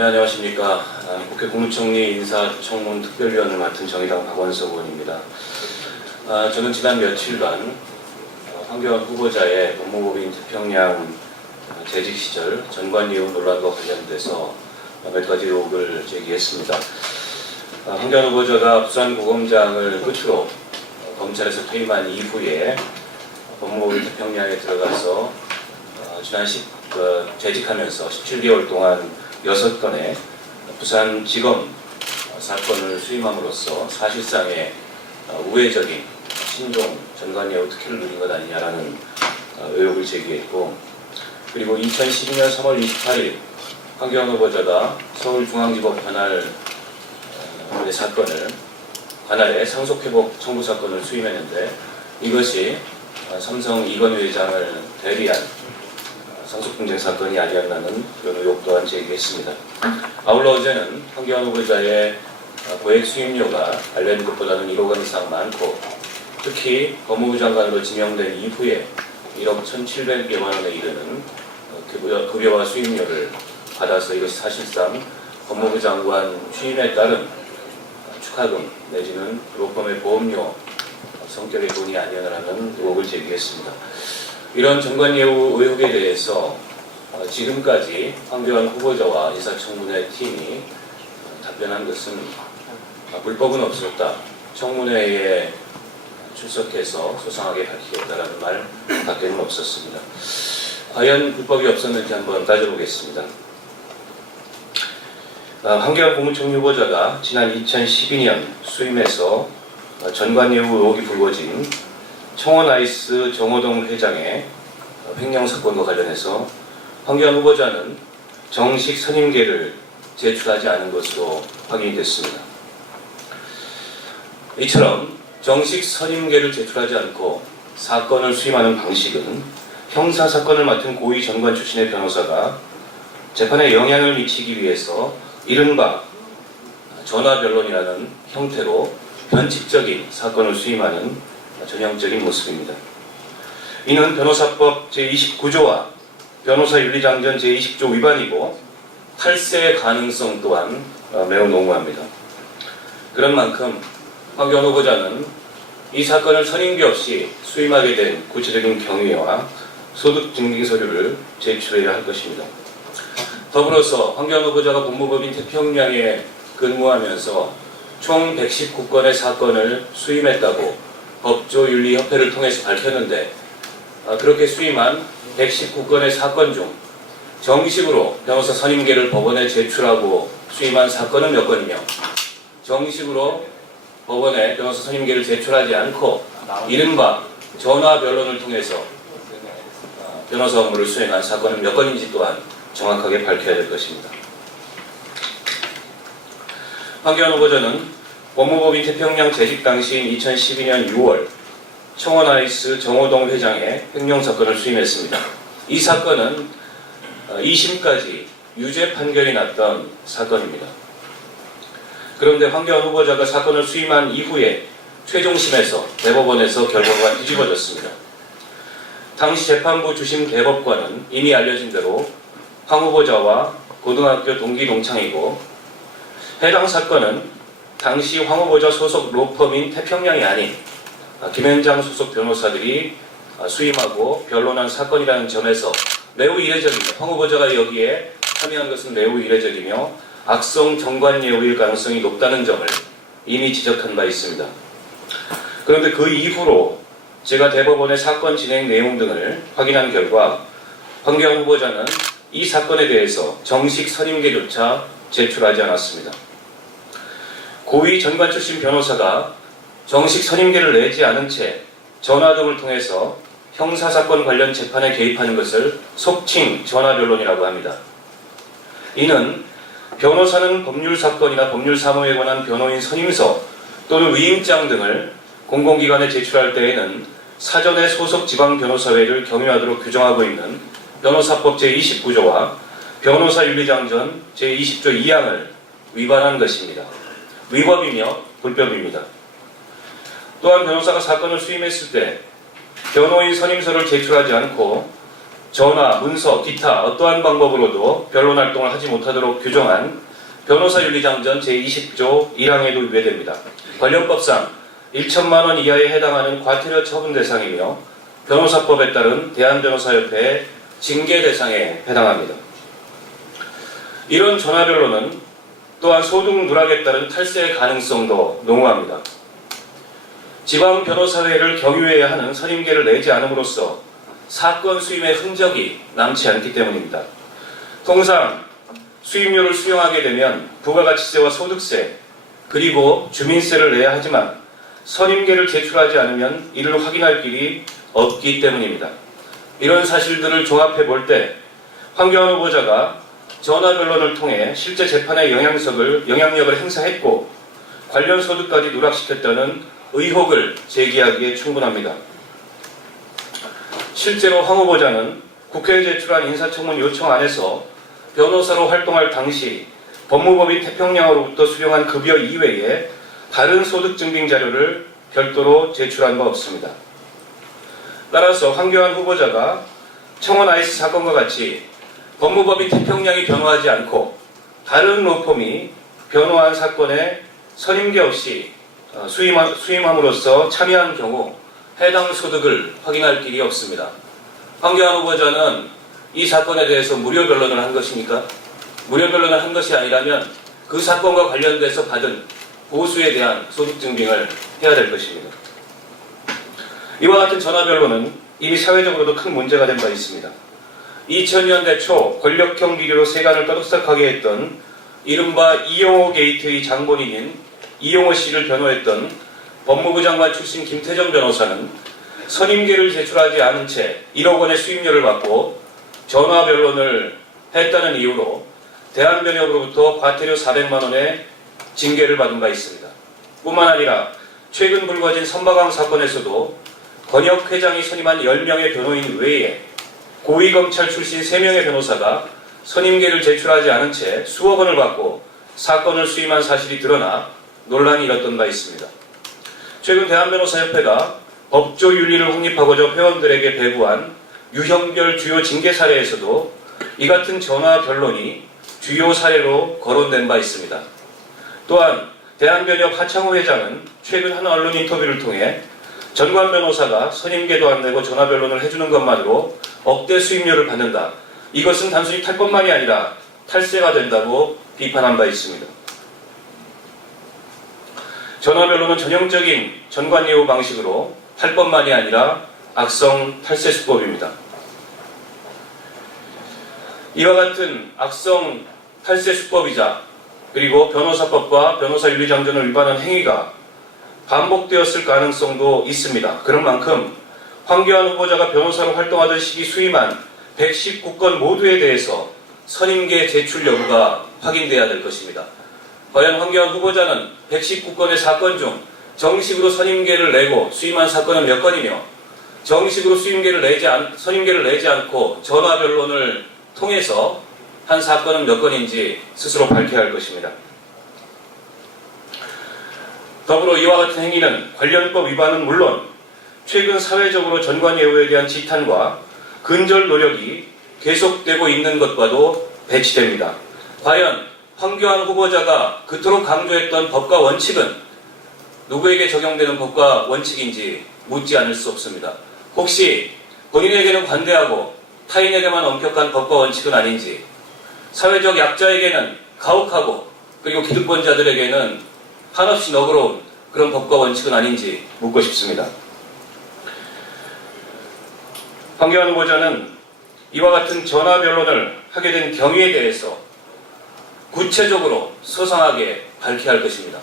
네, 안녕하십니까. 국회 국무총리 인사청문특별위원을 맡은 정의당 박원석 의원입니다. 저는 지난 며칠간 황교안 후보자의 법무법인 태평양 재직 시절 전관예우 논란과 관련돼서 몇 가지 의혹을 제기했습니다. 황교안 후보자가 부산고검장을 끝으로 검찰에서 퇴임한 이후에 법무법인 태평양에 들어가서 재직하면서 17개월 동안 6건의 부산지검 사건을 수임함으로써 사실상의 우회적인 신종 전관예우 특혜를 누린 것 아니냐라는 의혹을 제기했고, 그리고 2012년 3월 28일 황교안 후보자가 서울중앙지법 관할의 상속회복 청구 사건을 수임했는데, 이것이 삼성 이건희 회장을 대리한 상속분쟁 사건이 아니었나는 그런 의혹 또한 제기했습니다. 아울러 어제는 황교안 후보자의 고액 수임료가 알려진 것보다는 1억 원 이상 많고, 특히 법무부 장관으로 지명된 이후에 1억 1,700여만 원에 이르는 급여와 수임료를 받아서 이것이 사실상 법무부 장관 취임에 따른 축하금 내지는 로펌의 보험료 성격의 돈이 아니었나라는 의혹을 제기했습니다. 이런 전관예우 의혹에 대해서 지금까지 황교안 후보자와 인사청문회 팀이 답변한 것은 불법은 없었다, 청문회에 출석해서 소상하게 밝히겠다라는 말 밖에는 없었습니다. 과연 불법이 없었는지 한번 따져보겠습니다. 황교안 국무총리 후보자가 지난 2012년 수임해서 전관예우 의혹이 불거진 청원아이스 정호동 회장의 횡령 사건과 관련해서 황교안 후보자는 정식 선임계를 제출하지 않은 것으로 확인이 됐습니다. 이처럼 정식 선임계를 제출하지 않고 사건을 수임하는 방식은 형사사건을 맡은 고위 전관 출신의 변호사가 재판에 영향을 미치기 위해서 이른바 전화변론이라는 형태로 변칙적인 사건을 수임하는 전형적인 모습입니다. 이는 변호사법 제29조와 변호사윤리장전 제20조 위반이고 탈세 가능성 또한 매우 농후합니다. 그런 만큼 황교안 후보자는 이 사건을 선임계 없이 수임하게 된 구체적인 경위와 소득 증빙 서류를 제출해야 할 것입니다. 더불어서 황교안 후보자가 법무법인 태평양에 근무하면서 총 119건의 사건을 수임했다고 법조윤리협회를 통해서 밝혔는데, 그렇게 수임한 119건의 사건 중 정식으로 변호사 선임계를 법원에 제출하고 수임한 사건은 몇 건이며, 정식으로 법원에 변호사 선임계를 제출하지 않고 이른바 전화변론을 통해서 변호사 업무를 수행한 사건은 몇 건인지 또한 정확하게 밝혀야 될 것입니다. 황교안 후보자는 법무법인 태평양 재직 당시인 2012년 6월 청원아이스 정호동 회장의 횡령 사건을 수임했습니다. 이 사건은 2심까지 유죄 판결이 났던 사건입니다. 그런데 황교안 후보자가 사건을 수임한 이후에 최종심에서 대법원에서 결과가 뒤집어졌습니다. 당시 재판부 주심 대법관은 이미 알려진 대로 황 후보자와 고등학교 동기 동창이고, 해당 사건은 당시 황 후보자 소속 로펌인 태평양이 아닌 김현장 소속 변호사들이 수임하고 변론한 사건이라는 점에서 매우 이례적이며, 황 후보자가 여기에 참여한 것은 매우 이례적이며 악성 전관예우일 가능성이 높다는 점을 이미 지적한 바 있습니다. 그런데 그 이후로 제가 대법원의 사건 진행 내용 등을 확인한 결과 황교안 후보자는 이 사건에 대해서 정식 선임계조차 제출하지 않았습니다. 고위 전관 출신 변호사가 정식 선임계를 내지 않은 채 전화 등을 통해서 형사사건 관련 재판에 개입하는 것을 속칭 전화변론이라고 합니다. 이는 변호사는 법률사건이나 법률사무에 관한 변호인 선임서 또는 위임장 등을 공공기관에 제출할 때에는 사전에 소속 지방변호사회를 경유하도록 규정하고 있는 변호사법 제29조와 변호사윤리장전 제20조 2항을 위반한 것입니다. 위법이며 불법입니다. 또한 변호사가 사건을 수임했을 때 변호인 선임서를 제출하지 않고 전화, 문서, 기타 어떠한 방법으로도 변론 활동을 하지 못하도록 규정한 변호사윤리장전 제20조 1항에도 위배됩니다. 관련법상 1천만 원 이하에 해당하는 과태료 처분 대상이며 변호사법에 따른 대한변호사협회의 징계 대상에 해당합니다. 이런 전화변론은 또한 소득 누락에 따른 탈세의 가능성도 농후합니다. 지방 변호사회를 경유해야 하는 선임계를 내지 않음으로써 사건 수임의 흔적이 남지 않기 때문입니다. 통상 수임료를 수령하게 되면 부가가치세와 소득세 그리고 주민세를 내야 하지만 선임계를 제출하지 않으면 이를 확인할 길이 없기 때문입니다. 이런 사실들을 종합해 볼 때 황교안 후보자가 전화변론을 통해 실제 재판의 영향력을 행사했고 관련 소득까지 누락시켰다는 의혹을 제기하기에 충분합니다. 실제로 황 후보자는 국회에 제출한 인사청문 요청 안에서 변호사로 활동할 당시 법무법인 태평양으로부터 수령한 급여 이외에 다른 소득 증빙 자료를 별도로 제출한 바 없습니다. 따라서 황교안 후보자가 청원 아이스 사건과 같이 법무법인 태평양이 변호하지 않고 다른 로펌이 변호한 사건에 선임계 없이 수임함으로써 참여한 경우 해당 소득을 확인할 길이 없습니다. 황교안 후보자는 이 사건에 대해서 무료 변론을 한 것입니까? 무료 변론을 한 것이 아니라면 그 사건과 관련돼서 받은 보수에 대한 소득 증빙을 해야 될 것입니다. 이와 같은 전화 변론은 이미 사회적으로도 큰 문제가 된 바 있습니다. 2000년대 초 권력형 비리로 세간을 떠들썩하게 했던 이른바 이용호 게이트의 장본인인 이용호 씨를 변호했던 법무부 장관 출신 김태정 변호사는 선임계를 제출하지 않은 채 1억 원의 수임료를 받고 전화 변론을 했다는 이유로 대한변협으로부터 과태료 400만 원의 징계를 받은 바 있습니다. 뿐만 아니라 최근 불거진 선박왕 사건에서도 권혁 회장이 선임한 10명의 변호인 외에 고위검찰 출신 3명의 변호사가 선임계를 제출하지 않은 채 수억 원을 받고 사건을 수임한 사실이 드러나 논란이 일었던 바 있습니다. 최근 대한변호사협회가 법조윤리를 확립하고자 회원들에게 배부한 유형별 주요 징계 사례에서도 이 같은 전화 변론이 주요 사례로 거론된 바 있습니다. 또한 대한변협 하창호 회장은 최근 한 언론 인터뷰를 통해 전관 변호사가 선임계도 안 내고 전화 변론을 해주는 것만으로 억대 수임료를 받는다. 이것은 단순히 탈법만이 아니라 탈세가 된다고 비판한 바 있습니다. 전화 변론은 전형적인 전관예우 방식으로 탈법만이 아니라 악성 탈세 수법입니다. 이와 같은 악성 탈세 수법이자 그리고 변호사법과 변호사윤리장전을 위반한 행위가 반복되었을 가능성도 있습니다. 그런 만큼 황교안 후보자가 변호사로 활동하던 시기 수임한 119건 모두에 대해서 선임계 제출 여부가 확인돼야 될 것입니다. 과연 황교안 후보자는 119건의 사건 중 정식으로 선임계를 내고 수임한 사건은 몇 건이며 정식으로 선임계를 내지 않고 전화 변론을 통해서 한 사건은 몇 건인지 스스로 밝혀야 할 것입니다. 더불어 이와 같은 행위는 관련법 위반은 물론 최근 사회적으로 전관예우에 대한 지탄과 근절 노력이 계속되고 있는 것과도 배치됩니다. 과연 황교안 후보자가 그토록 강조했던 법과 원칙은 누구에게 적용되는 법과 원칙인지 묻지 않을 수 없습니다. 혹시 본인에게는 관대하고 타인에게만 엄격한 법과 원칙은 아닌지, 사회적 약자에게는 가혹하고 그리고 기득권자들에게는 한없이 너그러운 그런 법과 원칙은 아닌지 묻고 싶습니다. 황교안 후보자는 이와 같은 전화 변론을 하게 된 경위에 대해서 구체적으로 소상하게 밝혀야 할 것입니다.